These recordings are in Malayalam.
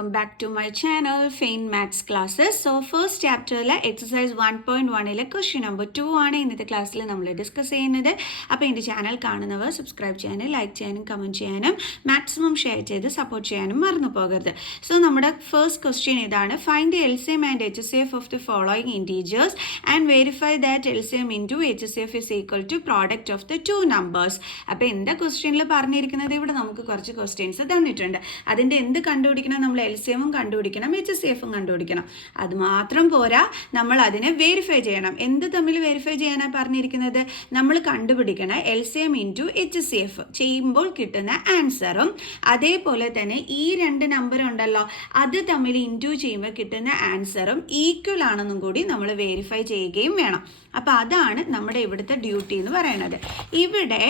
welcome back to my channel Faint Maths Classes. So first chapter exercise 1.1 question number 2 ആണ് ഇന്നത്തെ ക്ലാസ്സിൽ നമ്മൾ ഡിസ്കസ് ചെയ്യുന്നത്. അപ്പോൾ എൻ്റെ ചാനൽ കാണുന്നവർ സബ്സ്ക്രൈബ് ചെയ്യാനും ലൈക്ക് ചെയ്യാനും കമൻറ്റ് ചെയ്യാനും മാക്സിമം ഷെയർ ചെയ്ത് സപ്പോർട്ട് ചെയ്യാനും മറന്നു പോകരുത്. സോ നമ്മുടെ ഫസ്റ്റ് ക്വസ്റ്റ്യൻ ഇതാണ്. Find the LCM and HCF of the following integers and verify that LCM into HCF is equal to product of the two numbers. അപ്പോൾ എന്താ ക്വസ്റ്റ്യനിൽ പറഞ്ഞിരിക്കുന്നത്? ഇവിടെ നമുക്ക് കുറച്ച് ക്വസ്റ്റ്യൻസ് തന്നിട്ടുണ്ട്. അതിൻ്റെ എന്ത് കണ്ടുപിടിക്കണം? നമ്മൾ LCM കണ്ടുപിടിക്കണം, HCF കണ്ടുപിടിക്കണം. അത് മാത്രം പോരാ, നമ്മൾ അതിനെ വെരിഫൈ ചെയ്യണം. എന്ത് തമ്മിൽ വെരിഫൈ ചെയ്യാനാണ് പറഞ്ഞിരിക്കുന്നത്? നമ്മൾ കണ്ടുപിടിക്കണം LCM ഇൻറ്റു HCF ചെയ്യുമ്പോൾ കിട്ടുന്ന ആൻസറും അതേപോലെ തന്നെ ഈ രണ്ട് നമ്പർ ഉണ്ടല്ലോ അത് തമ്മിൽ ഇൻറ്റു ചെയ്യുമ്പോൾ കിട്ടുന്ന ആൻസറും ഈക്വൽ ആണെന്നും കൂടി നമ്മൾ വെരിഫൈ ചെയ്യുകയും വേണം. അപ്പോൾ അതാണ് നമ്മുടെ ഇവിടുത്തെ ഡ്യൂട്ടി എന്ന് പറയുന്നത്. ഇവിടെ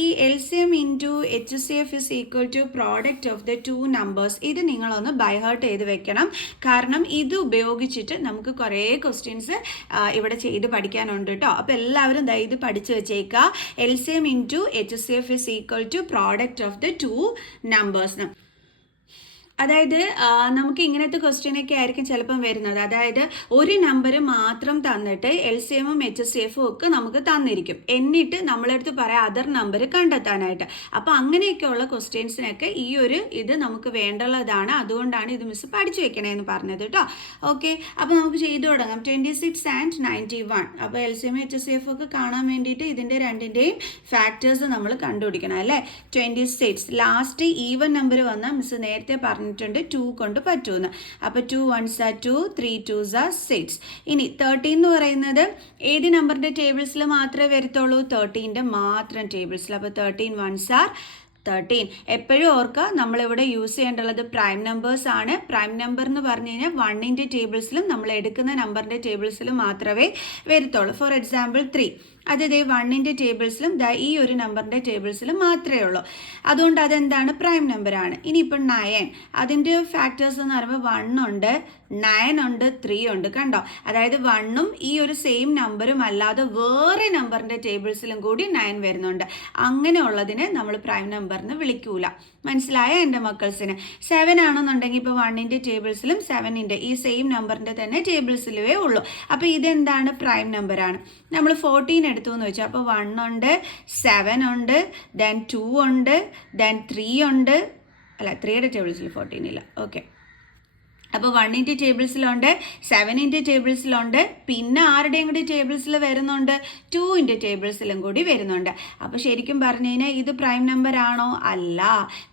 ഈ LCM into HCF is equal to product of the two numbers. ഇത് നിങ്ങളൊന്ന് ബൈ ഹാർട്ട് ചെയ്ത് വെക്കണം. കാരണം ഇത് ഉപയോഗിച്ചിട്ട് നമുക്ക് കുറേ ക്വസ്റ്റ്യൻസ് ഇവിടെ ചെയ്ത് പഠിക്കാനുണ്ട് കേട്ടോ. അപ്പോൾ എല്ലാവരും ഇത് പഠിച്ച് വെച്ചേക്കുക. LCM into HCF is equal to product of the two numbers. അതായത് നമുക്ക് ഇങ്ങനത്തെ ക്വസ്റ്റ്യനൊക്കെ ആയിരിക്കും ചിലപ്പം വരുന്നത്. അതായത് ഒരു നമ്പർ മാത്രം തന്നിട്ട് LCM HCF ഒക്കെ നമുക്ക് തന്നിരിക്കും. എന്നിട്ട് നമ്മളടുത്ത് പറയാം അതർ നമ്പർ കണ്ടെത്താനായിട്ട്. അപ്പോൾ അങ്ങനെയൊക്കെയുള്ള ക്വസ്റ്റ്യൻസിനൊക്കെ ഈ ഒരു ഇത് നമുക്ക് വേണ്ടുള്ളതാണ്. അതുകൊണ്ടാണ് ഇത് മിസ് പഠിച്ചു വെക്കണേന്ന് പറഞ്ഞത് കേട്ടോ. ഓക്കെ, അപ്പോൾ നമുക്ക് ചെയ്തു തുടങ്ങാം. 26 and 91. അപ്പോൾ LCM HCF ഒക്കെ കാണാൻ വേണ്ടിയിട്ട് ഇതിൻ്റെ രണ്ടിൻ്റെയും ഫാക്ടേഴ്സ് നമ്മൾ കണ്ടുപിടിക്കണം അല്ലേ. 26 ലാസ്റ്റ് ഈവൻ നമ്പർ വന്നാൽ മിസ് നേരത്തെ പറഞ്ഞിട്ടുണ്ട് 2 കൊണ്ട് പറ്റുമെന്ന്. അപ്പോൾ 2 1s are 2, 3 2s are 6. ഇനി 13 എന്ന് പറയുന്നത് ഏത് നമ്പറിൻ്റെ ടേബിൾസിൽ മാത്രമേ വരത്തുള്ളൂ? 13ൻ്റെ മാത്രം ടേബിൾസിൽ. അപ്പോൾ 13 1s are 13. എപ്പോഴും ഓർക്കുക, നമ്മളിവിടെ യൂസ് ചെയ്യേണ്ടുള്ളത് പ്രൈം നമ്പേഴ്സ് ആണ്. പ്രൈം നമ്പർ എന്ന് പറഞ്ഞു കഴിഞ്ഞാൽ 1ൻ്റെ ടേബിൾസിലും നമ്മൾ എടുക്കുന്ന നമ്പറിൻ്റെ ടേബിൾസിലും മാത്രമേ വരത്തുള്ളൂ. ഫോർ എക്സാമ്പിൾ 3 അത് 1ൻ്റെ ടേബിൾസിലും ഈ ഒരു നമ്പറിൻ്റെ ടേബിൾസിലും മാത്രമേ ഉള്ളൂ. അതുകൊണ്ട് അതെന്താണ്? പ്രൈം നമ്പറാണ്. ഇനിയിപ്പോൾ 9 അതിൻ്റെ ഫാക്ടേഴ്സ് എന്ന് പറയുമ്പോൾ 1 ഉണ്ട്, 9 ഉണ്ട്, 3 ഉണ്ട്. കണ്ടോ? അതായത് 1ഉം ഈ ഒരു സെയിം നമ്പറും അല്ലാതെ വേറെ നമ്പറിൻ്റെ ടേബിൾസിലും കൂടി 9 വരുന്നുണ്ട്. അങ്ങനെയുള്ളതിനെ നമ്മൾ പ്രൈം നമ്പറിന് വിളിക്കൂല. മനസ്സിലായോ എൻ്റെ മക്കൾസിന്? 7 ആണെന്നുണ്ടെങ്കിൽ ഇപ്പോൾ 1ൻ്റെ ടേബിൾസിലും 7ൻ്റെ ഈ സെയിം നമ്പറിൻ്റെ തന്നെ ടേബിൾസിലുമേ ഉള്ളൂ. അപ്പോൾ ഇതെന്താണ്? പ്രൈം നമ്പറാണ്. നമ്മൾ 14 എടുത്തു എന്ന് വെച്ചാൽ അപ്പോൾ 1 ഉണ്ട്, 7 ഉണ്ട്, ദെൻ 2 ഉണ്ട്, ദെൻ 3 ഉണ്ട്. അല്ല, 3യുടെ ടേബിൾസിൽ 14 ഇല്ല. ഓക്കെ, അപ്പോൾ 1ൻ്റെ ടേബിൾസിലുണ്ട്, 7ൻ്റെ ടേബിൾസിലുണ്ട്, പിന്നെ ആരുടെയും കൂടി ടേബിൾസിൽ വരുന്നുണ്ട്? 2ൻ്റെ ടേബിൾസിലും കൂടി വരുന്നുണ്ട്. അപ്പോൾ ശരിക്കും പറഞ്ഞു കഴിഞ്ഞാൽ ഇത് പ്രൈം നമ്പർ ആണോ? അല്ല.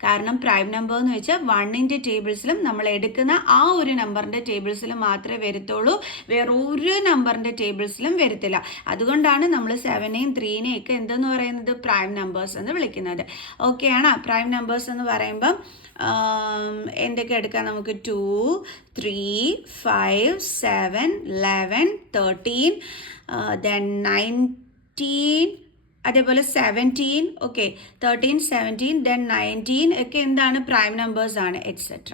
കാരണം പ്രൈം നമ്പർ എന്ന് വെച്ചാൽ 1ൻ്റെ ടേബിൾസിലും നമ്മൾ എടുക്കുന്ന ആ ഒരു നമ്പറിൻ്റെ ടേബിൾസിലും മാത്രമേ വരത്തുള്ളൂ. വേറെ ഒരു നമ്പറിൻ്റെ ടേബിൾസിലും വരത്തില്ല. അതുകൊണ്ടാണ് നമ്മൾ 7നെയും 3നെയും ഒക്കെ എന്തെന്ന് പറയുന്നത്? പ്രൈം നമ്പേഴ്സ് എന്ന് വിളിക്കുന്നത്. ഓക്കെ ആണോ? പ്രൈം നമ്പേഴ്സ് എന്ന് പറയുമ്പം എന്തൊക്കെ എടുക്കാം നമുക്ക്? 2 3 5 7 11 13 then 19 അതേപോലെ 17. ഓക്കെ, 13 17 then 19 ഒക്കെ എന്താണ്? പ്രൈം നമ്പേഴ്സ് ആണ്, എക്സെട്ര.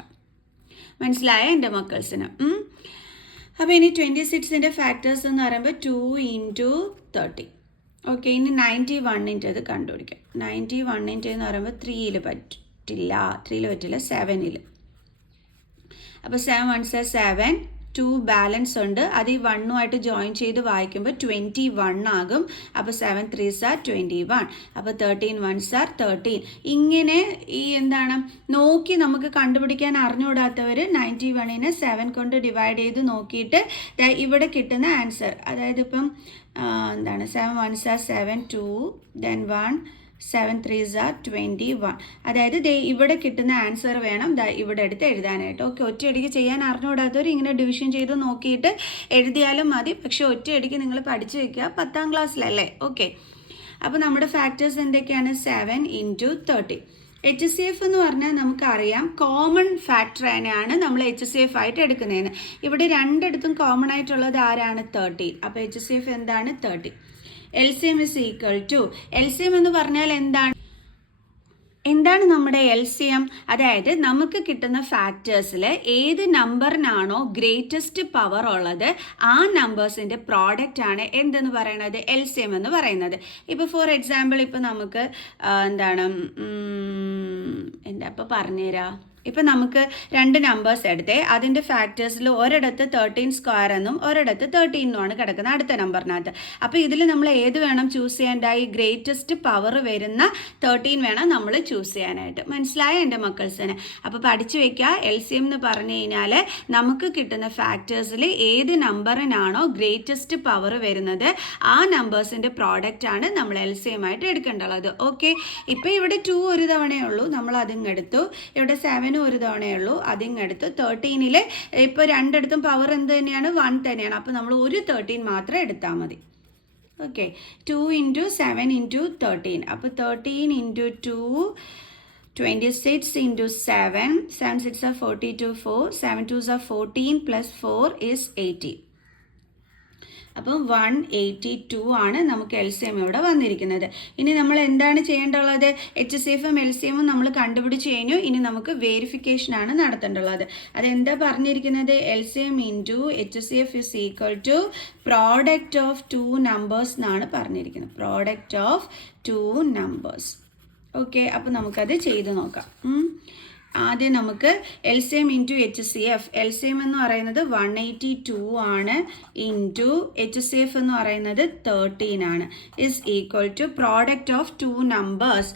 മനസ്സിലായോ എൻ്റെ മക്കൾസിന്? അപ്പോൾ ഇനി 26ൻ്റെ ഫാക്ടേഴ്സ് എന്ന് പറയുമ്പോൾ 2 into 30. ഓക്കെ, ഇനി 91ൻ്റെത് കണ്ടുപിടിക്കാം. 91ൻ്റെ എന്ന് പറയുമ്പോൾ 3ൽ പറ്റില്ല, 3ൽ പറ്റില്ല, 7ൽ. അപ്പോൾ 7 1s are 7, 2 ബാലൻസ് ഉണ്ട്. അത് ഈ 1ഉമായിട്ട് ജോയിൻ ചെയ്ത് വായിക്കുമ്പോൾ 21 ആകും. അപ്പോൾ 7 3s are 21. അപ്പോൾ 13 1s are 13. ഇങ്ങനെ ഈ എന്താണ് നോക്കി നമുക്ക് കണ്ടുപിടിക്കാൻ അറിഞ്ഞുകൂടാത്തവർ 91നെ 7 കൊണ്ട് ഡിവൈഡ് ചെയ്ത് നോക്കിയിട്ട് ഇവിടെ കിട്ടുന്ന ആൻസർ, അതായത് ഇപ്പം എന്താണ് 7 1s are 7, 2 then 1 7 3s are 21. അതായത് ഇവിടെ കിട്ടുന്ന ആൻസർ വേണം ഇവിടെ എടുത്ത് എഴുതാനായിട്ട്. ഓക്കെ, ഒറ്റയടിക്ക് ചെയ്യാൻ അറിഞ്ഞുകൂടാത്തവർ ഇങ്ങനെ ഡിവിഷൻ ചെയ്ത് നോക്കിയിട്ട് എഴുതിയാലും മതി. പക്ഷെ ഒറ്റയടിക്ക് നിങ്ങൾ പഠിച്ചു വെക്കുക, 10ാം ക്ലാസ്സിലല്ലേ. ഓക്കെ, അപ്പോൾ നമ്മുടെ ഫാക്ടേഴ്സ് എന്തൊക്കെയാണ്? 7 into 30. HCF എന്ന് പറഞ്ഞാൽ നമുക്കറിയാം കോമൺ ഫാക്ടർ തന്നെയാണ് നമ്മൾ HCF ആയിട്ട് എടുക്കുന്നതെന്ന്. ഇവിടെ രണ്ടിടത്തും കോമൺ ആയിട്ടുള്ളത് ആരാണ്? 13. അപ്പോൾ HCF എന്താണ്? 30. LCM is equal to, LCM എന്ന് പറഞ്ഞാൽ എന്താണ് നമ്മുടെ LCM? അതായത് നമുക്ക് കിട്ടുന്ന ഫാക്ടേഴ്സിൽ ഏത് നമ്പറിനാണോ ഗ്രേറ്റസ്റ്റ് പവർ ഉള്ളത് ആ നമ്പേഴ്സിൻ്റെ പ്രോഡക്റ്റ് ആണ് എന്തെന്ന് പറയുന്നത്? LCM എന്ന് പറയുന്നത്. ഇപ്പോൾ ഫോർ എക്സാമ്പിൾ ഇപ്പോൾ നമുക്ക് എന്താണ് എന്താ ഇപ്പോൾ പറഞ്ഞുതരാം, ഇപ്പം നമുക്ക് രണ്ട് നമ്പേഴ്സ് എടുത്തേ, അതിൻ്റെ ഫാക്ടേഴ്സിൽ ഒരിടത്ത് 13 സ്ക്വയർ എന്നും ഒരിടത്ത് 13 എന്നുമാണ് കിടക്കുന്നത് അടുത്ത നമ്പറിനകത്ത്. അപ്പോൾ ഇതിൽ നമ്മൾ ഏത് വേണം ചൂസ് ചെയ്യാനായി? ഗ്രേറ്റസ്റ്റ് പവർ വരുന്ന 13 വേണം നമ്മൾ ചൂസ് ചെയ്യാനായിട്ട്. മനസ്സിലായോ എൻ്റെ മക്കൾസിന്? അപ്പോൾ പഠിച്ചു വെക്കുക. LCM എന്ന് പറഞ്ഞു കഴിഞ്ഞാൽ നമുക്ക് കിട്ടുന്ന ഫാക്ടേഴ്സിൽ ഏത് നമ്പറിനാണോ ഗ്രേറ്റസ്റ്റ് പവർ വരുന്നത് ആ നമ്പേഴ്സിൻ്റെ പ്രോഡക്റ്റാണ് നമ്മൾ LCM ആയിട്ട് എടുക്കേണ്ടത്. ഓക്കെ, ഇപ്പോൾ ഇവിടെ 2 ഒരു തവണയേ ഉള്ളൂ, നമ്മൾ അതിങ്ങെടുത്തു. ഇവിടെ 7 ഒരു തവണയേ ഉള്ളൂ, അതിങ്ങെടുത്ത്. 13 ഇപ്പോൾ രണ്ടിടത്തും പവർ എന്ത് തന്നെയാണ്? 1 തന്നെയാണ്. അപ്പോൾ നമ്മൾ ഒരു 13 മാത്രം എടുത്താൽ മതി. ഓക്കെ, 2 × 7 × 13. അപ്പോൾ 13 × 2 26 × 7. 7 6 are 42, 4 7 2s are 14 plus 4 is 80. അപ്പം 182 ആണ് നമുക്ക് LCM ഇവിടെ വന്നിരിക്കുന്നത്. ഇനി നമ്മൾ എന്താണ് ചെയ്യേണ്ടുള്ളത്? HCFും LCMും നമ്മൾ കണ്ടുപിടിച്ച് കഴിഞ്ഞു. ഇനി നമുക്ക് വേരിഫിക്കേഷനാണ് നടത്തേണ്ടുള്ളത്. അതെന്താ പറഞ്ഞിരിക്കുന്നത്? LCM × HCF is equal to product of 2 numbers എന്നാണ് പറഞ്ഞിരിക്കുന്നത്. Product of 2 numbers. ഓക്കെ, അപ്പോൾ നമുക്കത് ചെയ്ത് നോക്കാം. ആദ്യം നമുക്ക് LCM × HCF. LCM എന്ന് പറയുന്നത് 182 ആണ്, ഇൻറ്റു HCF എന്ന് പറയുന്നത് 13 ആണ്, is equal to product of 2 numbers.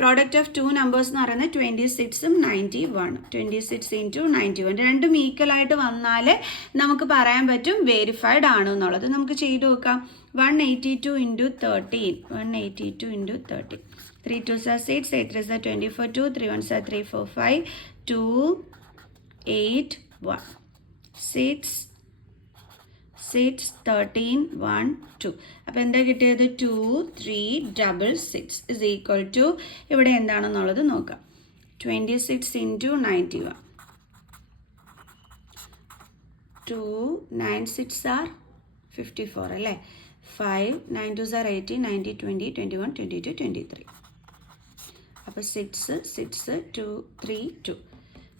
Product of 2 numbers എന്ന് പറയുന്നത് 26ഉം 91. 26 × 91 രണ്ടും ഈക്വലായിട്ട് വന്നാൽ നമുക്ക് പറയാൻ പറ്റും വെരിഫൈഡ് ആണ് എന്നുള്ളത്. നമുക്ക് ചെയ്ത് നോക്കാം. 182 × 13. 182 × 13. 3 2s are 6, 8 3s are 24, 2 3 1s are 3 4 5 2 8 1 6 6 13 1 2. അപ്പോൾ എന്താ കിട്ടിയത്? 2 3 6 is equal to ഇവിടെ എന്താണെന്നുള്ളത് നോക്കാം. 26 × 91. 2 9 6 are 54 അല്ലേ? 5 9 2s are 18, 90 20 21 22 23. അപ്പോൾ 6 6 2 3 2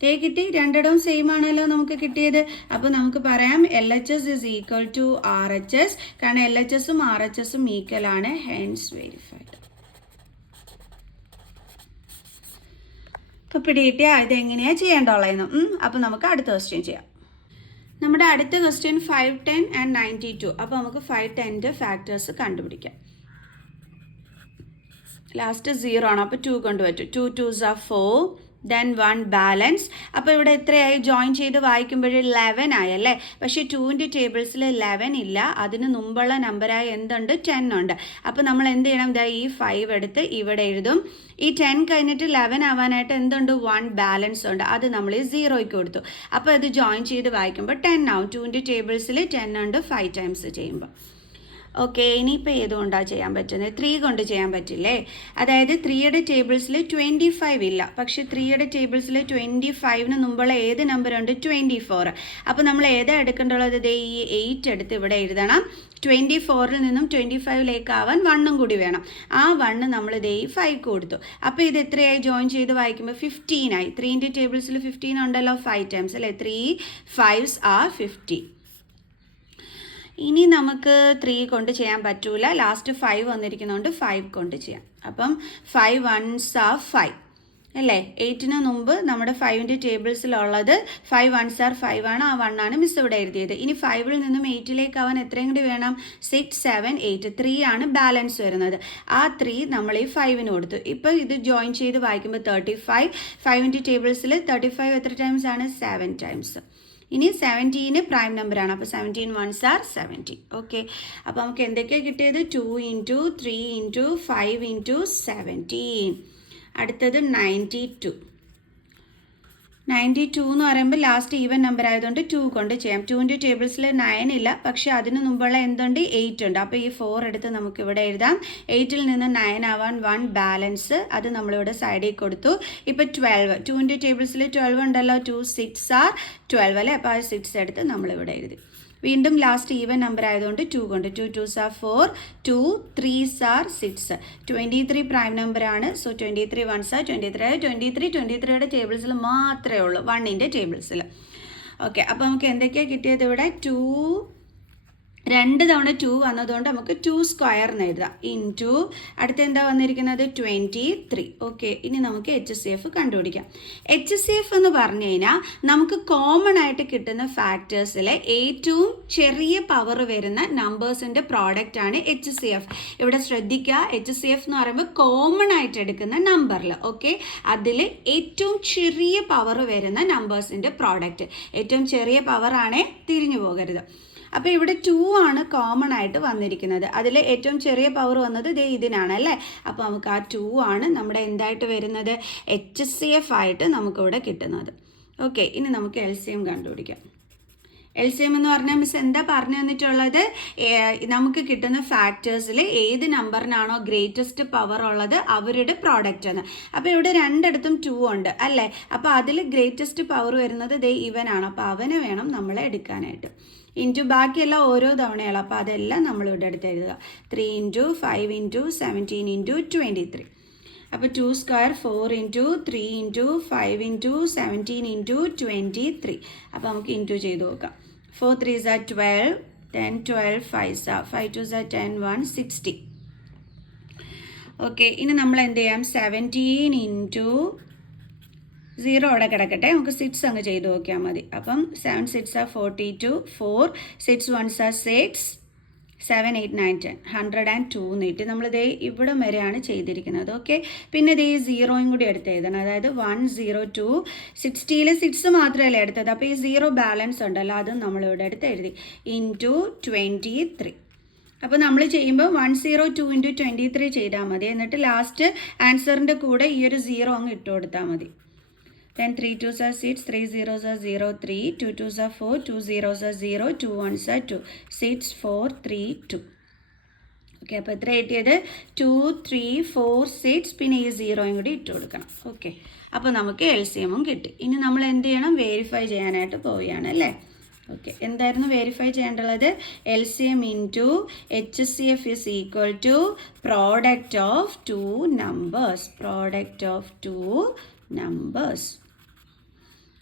തേ കിട്ടി. രണ്ടിടവും സെയിം ആണല്ലോ നമുക്ക് കിട്ടിയത്. അപ്പോൾ നമുക്ക് പറയാം LHS is equal to RHS. കാരണം LHSും RHSും ഈക്വൽ ആണ്, ഹെൻസ് വെരിഫൈഡ്. അപ്പോൾ പിടികിട്ടിയാ ഇതെങ്ങനെയാണ് ചെയ്യേണ്ടുള്ളതെന്ന്. അപ്പോൾ നമുക്ക് അടുത്ത ക്വസ്റ്റ്യൻ ചെയ്യാം. നമ്മുടെ അടുത്ത ക്വസ്റ്റ്യൻ 5 10 and 92. അപ്പോൾ നമുക്ക് 5 10ൻ്റെ ഫാക്ടേഴ്സ് കണ്ടുപിടിക്കാം. ലാസ്റ്റ് 0 ആണ്, അപ്പോൾ 2 കൊണ്ട് പറ്റും. 2 2s are 4, then 1 ബാലൻസ്. അപ്പോൾ ഇവിടെ എത്രയായി? ജോയിൻ ചെയ്ത് വായിക്കുമ്പോൾ 11 ആയല്ലേ? പക്ഷേ 2ൻ്റെ ടേബിൾസിൽ 11 ഇല്ല, അതിന് മുമ്പുള്ള നമ്പറായി എന്തുണ്ട്? 10 ഉണ്ട്. അപ്പോൾ നമ്മൾ എന്ത് ചെയ്യണം? ഇതാ ഈ 5 എടുത്ത് ഇവിടെ എഴുതും. ഈ 10 കഴിഞ്ഞിട്ട് 11 ആവാനായിട്ട് എന്തുണ്ട്? 1 ബാലൻസ് ഉണ്ട്, അത് നമ്മൾ 0യ്ക്ക് കൊടുത്തു. അപ്പോൾ ഇത് ജോയിൻ ചെയ്ത് വായിക്കുമ്പോൾ 10 ആവും. 2ൻ്റെ ടേബിൾസിൽ 10 ഉണ്ട് 5 ടൈംസ് ചെയ്യുമ്പോൾ. ഓക്കെ, ഇനിയിപ്പോൾ ഏതുകൊണ്ടാണ് ചെയ്യാൻ പറ്റുന്നത്? 3 കൊണ്ട് ചെയ്യാൻ പറ്റില്ലേ? അതായത് 3യുടെ ടേബിൾസിൽ 25 ഇല്ല, പക്ഷേ 3യുടെ ടേബിൾസിൽ 25ന് മുമ്പുള്ള ഏത് നമ്പറുണ്ട്? 24. അപ്പോൾ നമ്മൾ ഏതാ എടുക്കേണ്ടുള്ളത്? ഈ 8 എടുത്ത് ഇവിടെ എഴുതണം. 24ൽ നിന്നും 25ലേക്ക് ആവാൻ 1ഉം കൂടി വേണം. ആ 1 നമ്മൾ ഈ 5 കൊടുത്തു. അപ്പോൾ ഇത് എത്രയായി? ജോയിൻ ചെയ്ത് വായിക്കുമ്പോൾ 15 ആയി. 3ൻ്റെ ടേബിൾസിൽ 15 ഉണ്ടല്ലോ, 5 ടൈംസ് അല്ലേ? 3 5s are 50. ഇനി നമുക്ക് 3 കൊണ്ട് ചെയ്യാൻ പറ്റൂല, ലാസ്റ്റ് 5 വന്നിരിക്കുന്നതുകൊണ്ട് 5 കൊണ്ട് ചെയ്യാം. അപ്പം 5 1s are 5 അല്ലേ? 8ന് മുമ്പ് നമ്മുടെ 5ൻ്റെ ടേബിൾസിലുള്ളത് 5 1s are 5 ആണ്, ആ 1 ആണ് മിസ് ഇവിടെ എഴുതിയത്. ഇനി 5ൽ നിന്നും 8ലേക്ക് ആവാൻ എത്രയും കൂടി വേണം? 6 7 8 3 ആണ് ബാലൻസ് വരുന്നത്. ആ 3 നമ്മൾ ഈ 5ന് കൊടുത്തു. ഇപ്പോൾ ഇത് ജോയിൻ ചെയ്ത് വായിക്കുമ്പോൾ 35. 5ൻ്റെ ടേബിൾസിൽ 35 എത്ര ടൈംസ് ആണ്? 7 ടൈംസ്. ഇനി 17 പ്രൈം നമ്പറാണ്, അപ്പോൾ 17 1s are 17. ഓക്കെ, അപ്പോൾ നമുക്ക് എന്തൊക്കെയാണ് കിട്ടിയത്? 2 × 3 × 5 × 17. അടുത്തത് 92. 92 എന്ന് പറയുമ്പോൾ ലാസ്റ്റ് ഈവൻ നമ്പർ ആയതുകൊണ്ട് 2 കൊണ്ട് ചെയ്യാം. 2ൻ്റെ ടേബിൾസിൽ 9 ഇല്ല, പക്ഷേ അതിന് മുമ്പുള്ള എന്തുണ്ട്? 8 ഉണ്ട്. അപ്പോൾ ഈ 4 എടുത്ത് നമുക്ക് ഇവിടെ എഴുതാം. 8ൽ നിന്ന് 9 ആവാൻ 1 ബാലൻസ്, അത് നമ്മളിവിടെ സൈഡിൽ കൊടുത്തു. ഇപ്പോൾ 12. 2ൻ്റെ ടേബിൾസിൽ 12 ഉണ്ടല്ലോ, 2 6 are 12 അല്ലേ? അപ്പോൾ ആ 6 എടുത്ത് നമ്മളിവിടെ എഴുതി. വീണ്ടും ലാസ്റ്റ് ഈവൻ നമ്പർ ആയതുകൊണ്ട് 2 കൊണ്ട്. 2 2s are 4, 2 3s are 6. 23 prime നമ്പറാണ്, സോ 23 1s are 23. 23യുടെ ടേബിൾസിൽ മാത്രമേ ഉള്ളൂ, 1ൻ്റെ ടേബിൾസിൽ. ഓക്കെ, അപ്പോൾ നമുക്ക് എന്തൊക്കെയാണ് കിട്ടിയത്? ഇവിടെ 2 2 തവണ 2 വന്നതുകൊണ്ട് നമുക്ക് 2 സ്ക്വയർ എന്ന് എഴുതാം. ഇൻറ്റു അടുത്ത എന്താ വന്നിരിക്കുന്നത് 23. ഓക്കെ, ഇനി നമുക്ക് HCF കണ്ടുപിടിക്കാം. HCF എന്ന് പറഞ്ഞു കഴിഞ്ഞാൽ നമുക്ക് കോമൺ ആയിട്ട് കിട്ടുന്ന ഫാക്ടേഴ്സിലെ ഏറ്റവും ചെറിയ പവർ വരുന്ന നമ്പേഴ്സിൻ്റെ പ്രോഡക്റ്റ് ആണ് HCF. ഇവിടെ ശ്രദ്ധിക്കുക, HCF എന്ന് പറയുമ്പോൾ കോമൺ ആയിട്ട് എടുക്കുന്ന നമ്പറിൽ, ഓക്കെ, അതിൽ ഏറ്റവും ചെറിയ പവർ വരുന്ന നമ്പേഴ്സിൻ്റെ പ്രോഡക്റ്റ്. ഏറ്റവും ചെറിയ പവറാണേ, തിരിഞ്ഞു പോകരുത്. അപ്പോൾ ഇവിടെ 2 ആണ് കോമൺ ആയിട്ട് വന്നിരിക്കുന്നത്. അതിൽ ഏറ്റവും ചെറിയ പവർ വന്നത് ദേ ഇതിനാണ് അല്ലേ. അപ്പോൾ നമുക്ക് ആ 2 ആണ് നമ്മുടെ എന്തായിട്ട് വരുന്നത്, HCF ആയിട്ട് നമുക്കിവിടെ കിട്ടുന്നത്. ഓക്കെ, ഇനി നമുക്ക് LCM കണ്ടുപിടിക്കാം. LCM എന്ന് പറഞ്ഞാൽ മിസ് എന്താ പറഞ്ഞു തന്നിട്ടുള്ളത്, നമുക്ക് കിട്ടുന്ന ഫാക്ടേഴ്സിൽ ഏത് നമ്പറിനാണോ ഗ്രേറ്റസ്റ്റ് പവർ ഉള്ളത് അവരുടെ പ്രോഡക്റ്റ് ആണ്. അപ്പോൾ ഇവിടെ രണ്ടിടത്തും 2 ഉണ്ട് അല്ലേ. അപ്പോൾ അതിൽ ഗ്രേറ്റസ്റ്റ് പവർ വരുന്നത് ദേ ഇവനാണ്. അപ്പോൾ അവനെ വേണം നമ്മൾ എടുക്കാനായിട്ട്. ഇൻറ്റു ബാക്കിയെല്ലാം ഓരോ തവണയാണ്. അപ്പോൾ അതെല്ലാം നമ്മളിവിടെ എടുത്ത് എഴുതുക. 3 × 5 × 17 × 23. അപ്പോൾ 2 സ്ക്വയർ 4 × 3 × 5 × 17 × 23. അപ്പോൾ നമുക്ക് ഇൻറ്റു ചെയ്ത് നോക്കാം. 4 3s are 12, 10 12 5s are 5 2s are 10 1 60. Okay, ഇനി നമ്മൾ എന്ത് ചെയ്യാം, 17 × 0 അവിടെ കിടക്കട്ടെ, നമുക്ക് 6 അങ്ങ് ചെയ്ത് നോക്കിയാൽ മതി. അപ്പം 7 6 are 42, 4 6 1s are 6, 7 8 9 10 102 നീട്ടി നമ്മളിതേ ഇവിടം വരെയാണ് ചെയ്തിരിക്കുന്നത്. ഓക്കെ, പിന്നെ ഇതേ 0യും കൂടി എടുത്ത് എഴുതണം. അതായത് 1 0 2, 60ൽ 6 മാത്രമല്ലേ എടുത്തത്. അപ്പോൾ ഈ 0 ബാലൻസ് ഉണ്ടല്ലോ, അതും നമ്മളിവിടെ എടുത്ത് എഴുതി. ഇൻറ്റു 23. അപ്പോൾ നമ്മൾ ചെയ്യുമ്പോൾ 102 × 23 ചെയ്താൽ മതി. എന്നിട്ട് ലാസ്റ്റ് ആൻസറിൻ്റെ കൂടെ ഈ ഒരു 0 അങ്ങ് ഇട്ട് കൊടുത്താൽ മതി. Then 3 2s are 6, 3 0s are 0 3, 2 2s are 4, 2 0s are 0, 2 1s are 2, 6 4 3 2. Okay, അപ്പോൾ എത്ര കിട്ടിയത് 2 3 4 6, പിന്നെ ഈ 0യും കൂടി ഇട്ട് കൊടുക്കണം. ഓക്കെ, അപ്പോൾ നമുക്ക് LCMും കിട്ടി. ഇനി നമ്മൾ എന്ത് ചെയ്യണം, വെരിഫൈ ചെയ്യാനായിട്ട് പോവുകയാണ് അല്ലേ. ഓക്കെ, എന്തായിരുന്നു വെരിഫൈ ചെയ്യേണ്ടത്, LCM × HCF is equal to product of 2 numbers. Product of 2 numbers.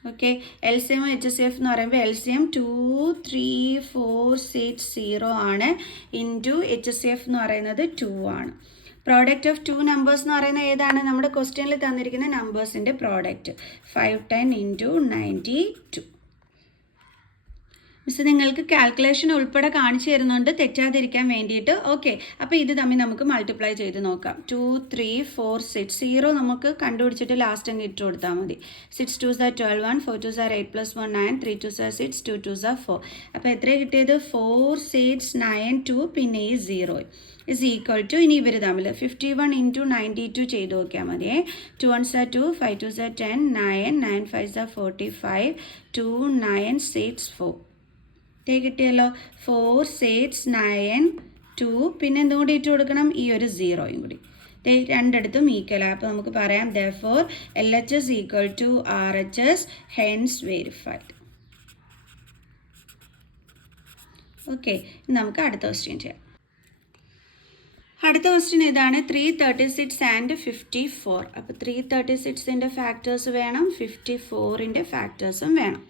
Okay, LCM HCF എന്ന് പറയുമ്പോൾ LCM 2 3 4 6 0 ആണ്. ഇൻറ്റു HCF എന്ന് പറയുന്നത് 2 ആണ്. പ്രോഡക്റ്റ് ഓഫ് 2 നമ്പേഴ്സ് എന്ന് പറയുന്നത് ഏതാണ്, നമ്മുടെ ക്വസ്റ്റ്യനിൽ തന്നിരിക്കുന്ന നമ്പേഴ്സിൻ്റെ പ്രോഡക്റ്റ്. 5 10 × 92. മിസ് നിങ്ങൾക്ക് കാൽക്കുലേഷൻ ഉൾപ്പെടെ കാണിച്ചു തരുന്നുണ്ട് തെറ്റാതിരിക്കാൻ വേണ്ടിയിട്ട്. ഓക്കെ, അപ്പോൾ ഇത് തമ്മിൽ നമുക്ക് മൾട്ടിപ്ലൈ ചെയ്ത് നോക്കാം. 2 3 4 6 0 നമുക്ക് കണ്ടുപിടിച്ചിട്ട് ലാസ്റ്റ് അങ്ങ് ഇട്ട് കൊടുത്താൽ മതി. 6 2s are 12 1, 4 2s are 8 + 1 9, 3 2s are 6, 2 2s are 4. അപ്പോൾ എത്ര കിട്ടിയത് 4 6 9 2, പിന്നെ ഈ 0 is equal to, ഇനി ഇവർ തമ്മിൽ 51 × 92 ചെയ്ത് നോക്കിയാൽ മതി. 2 1s are 2, 5 2s are 10, 9 9 5s are 45, 2 9 6 4. കിട്ടിയല്ലോ. 4 6 9 2, പിന്നെ എന്തും കൂടി ഇട്ട് കൊടുക്കണം, ഈ ഒരു 0യും കൂടി. രണ്ടിടത്തും ഈക്വലാണ്. അപ്പോൾ നമുക്ക് പറയാം therefore LHS equal to RHS, hence verified. Okay, നമുക്ക് അടുത്ത ക്വസ്റ്റ്യൻ ചെയ്യാം. അടുത്ത ക്വസ്റ്റ്യൻ ഇതാണ്, 336 and 54. അപ്പോൾ 336ൻ്റെ ഫാക്ടേഴ്സ് വേണം, 54ൻ്റെ ഫാക്ടേഴ്സും വേണം.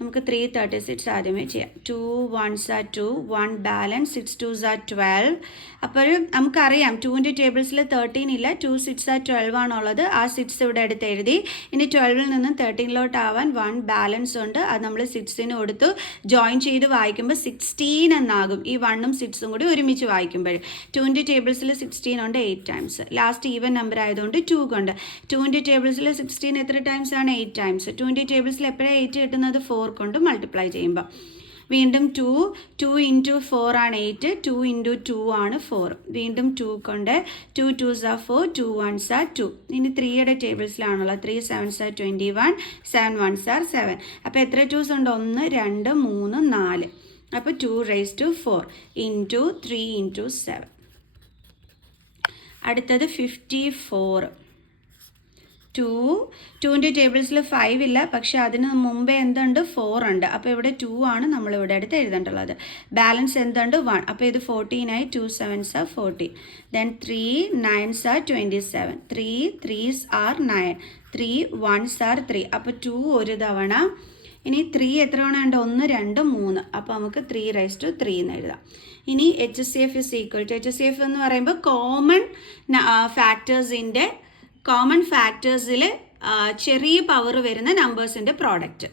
നമുക്ക് 336 ആദ്യമേ ചെയ്യാം. 2 1s are 2, 1 balance, 6 2s are 12. അപ്പോൾ നമുക്കറിയാം 2ൻ്റെ ടേബിൾസിൽ 13 ഇല്ല, 2 6 are 12 ആണുള്ളത്. ആ 6 ഇവിടെ എടുത്ത് എഴുതി. ഇനി 12ൽ നിന്നും 13ലോട്ടാവാൻ 1 ബാലൻസ് ഉണ്ട്, അത് നമ്മൾ 6ന് കൊടുത്തു. ജോയിൻ ചെയ്ത് വായിക്കുമ്പോൾ 16 എന്നാകും. ഈ 1ഉം 6ഉം കൂടി ഒരുമിച്ച് വായിക്കുമ്പോൾ 2ൻ്റെ ടേബിൾസിൽ 16 ഉണ്ട് 8 ടൈംസ്. ലാസ്റ്റ് ഈവൻ നമ്പർ ആയതുകൊണ്ട് 2 കൊണ്ട്. 2ൻ്റെ ടേബിൾസിൽ 16 എത്ര ടൈംസ് ആണ്, 8 ടൈംസ്. 2ൻ്റെ ടേബിൾസിൽ എപ്പോഴാണ് 8 കിട്ടുന്നത്, 4 കൊണ്ട് മൾട്ടിപ്ലൈ ചെയ്യുമ്പോൾ. വീണ്ടും 2 × 4 ആണ് 8, 2 × 2 ആണ് 4. വീണ്ടും 2 കൊണ്ട്, 2 2s are 4, 2 1s are 2. ഇനി 3യുടെ ടേബിൾസിലാണുള്ളത്. 3 7s are 21, 7 1s are 7. അപ്പോൾ എത്ര 2s ഉണ്ട്, 1 2 3 4. അപ്പോൾ 2⁴ ഇൻറ്റു 3 × 7. അടുത്തത് 54. 2ൻ്റെ ടേബിൾസിൽ 5 ഇല്ല, പക്ഷേ അതിന് മുമ്പേ എന്തുണ്ട്, 4 ഉണ്ട്. അപ്പോൾ ഇവിടെ 2 ആണ് നമ്മളിവിടെ അടുത്ത് എഴുതേണ്ടുള്ളത്. ബാലൻസ് എന്തുണ്ട്, 1. അപ്പോൾ ഇത് 14 ആയി. 2 7s are 14. Then 3 9s are 27. 3 3s are 9. 3 1s are 3. അപ്പോൾ 2 ഒരു തവണ, ഇനി 3 എത്ര തവണ ഉണ്ട്? 1, 2, 3. അപ്പോൾ നമുക്ക് 3⁻3 എന്ന് എഴുതാം. ഇനി HCF is equal to, HCF എന്ന് പറയുമ്പോൾ കോമൺ ഫാക്ടേഴ്സിൽ ചെറിയ പവർ വരുന്ന നമ്പേഴ്സിൻ്റെ product.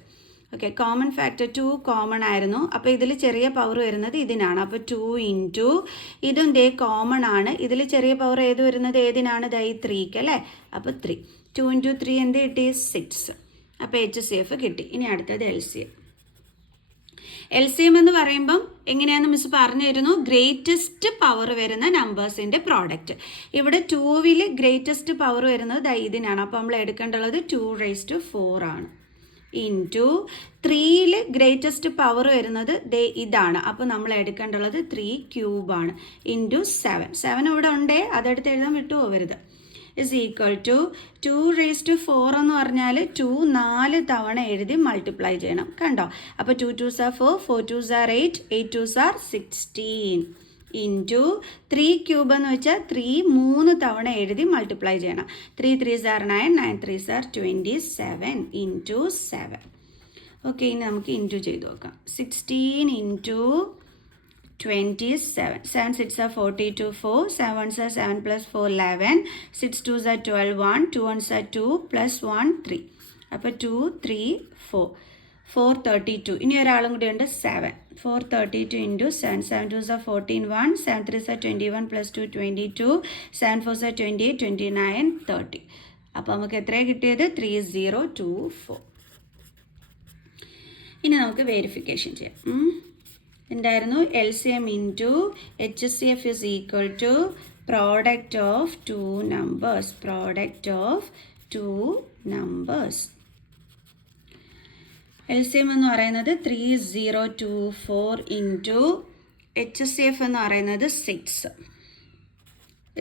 Okay, common factor 2 common ആയിരുന്നു. അപ്പോൾ ഇതിൽ ചെറിയ പവർ വരുന്നത് ഇതിനാണ്. അപ്പോൾ 2 ഇൻറ്റു ഇതും ദേ കോമൺ ആണ്. ഇതിൽ ചെറിയ പവർ ഏത് വരുന്നത് ഏതിനാണ്? ദൈ 3ക്ക് അല്ലേ? അപ്പോൾ 3. 2 ഇൻറ്റു 3 എന്ത് കിട്ടി? 6. അപ്പോൾ HCF കിട്ടി. ഇനി അടുത്തത് LCM. LCM എന്ന് പറയുമ്പം എങ്ങനെയാണെന്ന് മിസ് പറഞ്ഞു തരുന്നു. ഗ്രേറ്റസ്റ്റ് പവർ വരുന്ന നമ്പേഴ്സിൻ്റെ പ്രോഡക്റ്റ്. ഇവിടെ 2വിൽ ഗ്രേറ്റസ്റ്റ് പവർ വരുന്നത് ഇതിനാണ്. അപ്പോൾ നമ്മൾ എടുക്കേണ്ടുള്ളത് 2⁻4 ആണ്. ഇൻറ്റു 3യിൽ ഗ്രേറ്റസ്റ്റ് പവർ വരുന്നത് ഇതാണ്. അപ്പോൾ നമ്മൾ എടുക്കേണ്ടുള്ളത് 3³ ആണ്. ഇൻറ്റു 7 ഇവിടെ ഉണ്ടേ, അതെടുത്ത് എഴുതാൻ വിട്ടു പോകരുത്. ഇസ് ഈക്വൽ ടു 2⁻4 എന്ന് പറഞ്ഞാൽ 2 4 തവണ എഴുതി മൾട്ടിപ്ലൈ ചെയ്യണം. കണ്ടോ? അപ്പോൾ 2 2s are 4, 4 2s are 8, 8 2s are 16. Into 3³ എന്ന് വെച്ചാൽ 3 3 തവണ എഴുതി മൾട്ടിപ്ലൈ ചെയ്യണം. 3 3s are 9, 9 3s are 27. Into 7. Okay, ഇനി നമുക്ക് ഇൻറ്റു ചെയ്ത് നോക്കാം. 16 into 27. 7 6 are 42, 4, 7 1s are 7 plus 4, 11, 6 2s are 12, 1, 2 1s are 2 plus 1, 3. അപ്പോൾ 2 3 4, 432. ഇനി ഒരാളും കൂടി ഉണ്ട് 7. 432 into 7, 7 2s are 14, 1, 7 3s are 21 plus 2, 22, 7 4s are 28, 29, 30. അപ്പോൾ നമുക്ക് എത്രയാണ് കിട്ടിയത്? 3024. ഇനി നമുക്ക് വെരിഫിക്കേഷൻ ചെയ്യാം. എന്തായിരുന്നു? LCM into HCF is equal to product of 2 numbers. Product of 2 numbers. LCM എന്ന് പറയുന്നത് 3024 ഇൻറ്റു HCF എന്ന് പറയുന്നത് 6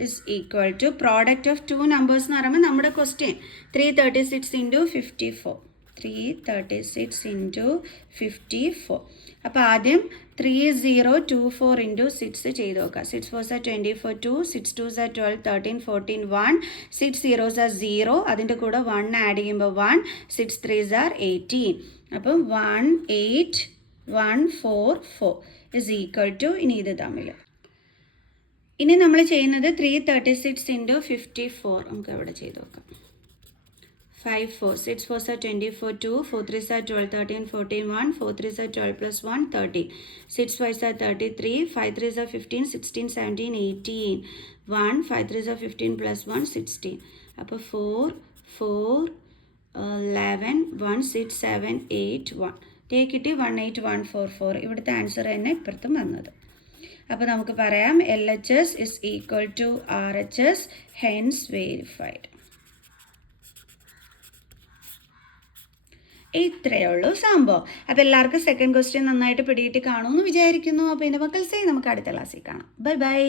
is equal to product of 2 numbers എന്ന് പറയുമ്പോൾ നമ്മുടെ ക്വസ്റ്റ്യൻ 336 ഇൻറ്റു 54. 336 ഇൻറ്റു 54. അപ്പോൾ ആദ്യം 3024 ഇൻറ്റു 6 ചെയ്ത് നോക്കാം. 6 4s are 24, 2, 6 2s are 12, 13, 14, 1, 6 zeros are 0, അതിൻ്റെ കൂടെ 1 ആഡ് ചെയ്യുമ്പോൾ 1, 6 3s are 18. അപ്പം 18144 ഇസ് ഈക്വൽ ടു, ഇനി ഇത് തമ്മിൽ ഇനി നമ്മൾ ചെയ്യുന്നത് 336 ഇൻറ്റു 54 നമുക്ക് അവിടെ ചെയ്ത് നോക്കാം. 5 4, 6 4s are 24, 2, 4 3s are 12, 13, 14, 1, 4 3s are 12 plus 1, 13, 6 5s are 33, 5 3s are 15, 16, 17, 18, 1, 5 3s are 15 plus 1, 16. അപ്പോൾ 4 4 11 1 6 7 8 1 കിട്ടി 18144. ഇവിടുത്തെ ആൻസർ തന്നെ ഇപ്പുറത്തും വന്നത്. അപ്പോൾ നമുക്ക് പറയാം LHS is equal to RHS, hence verified. ഇത്രയേ ഉള്ളൂ സംഭവം. അപ്പോൾ എല്ലാവർക്കും സെക്കൻഡ് ക്വസ്റ്റ്യൻ നന്നായിട്ട് പിടിയിട്ട് കാണുമെന്ന് വിചാരിക്കുന്നു. അപ്പോൾ എൻ്റെ മക്കൾസേ നമുക്ക് അടുത്ത ക്ലാസ്സിൽ കാണാം. Bye bye.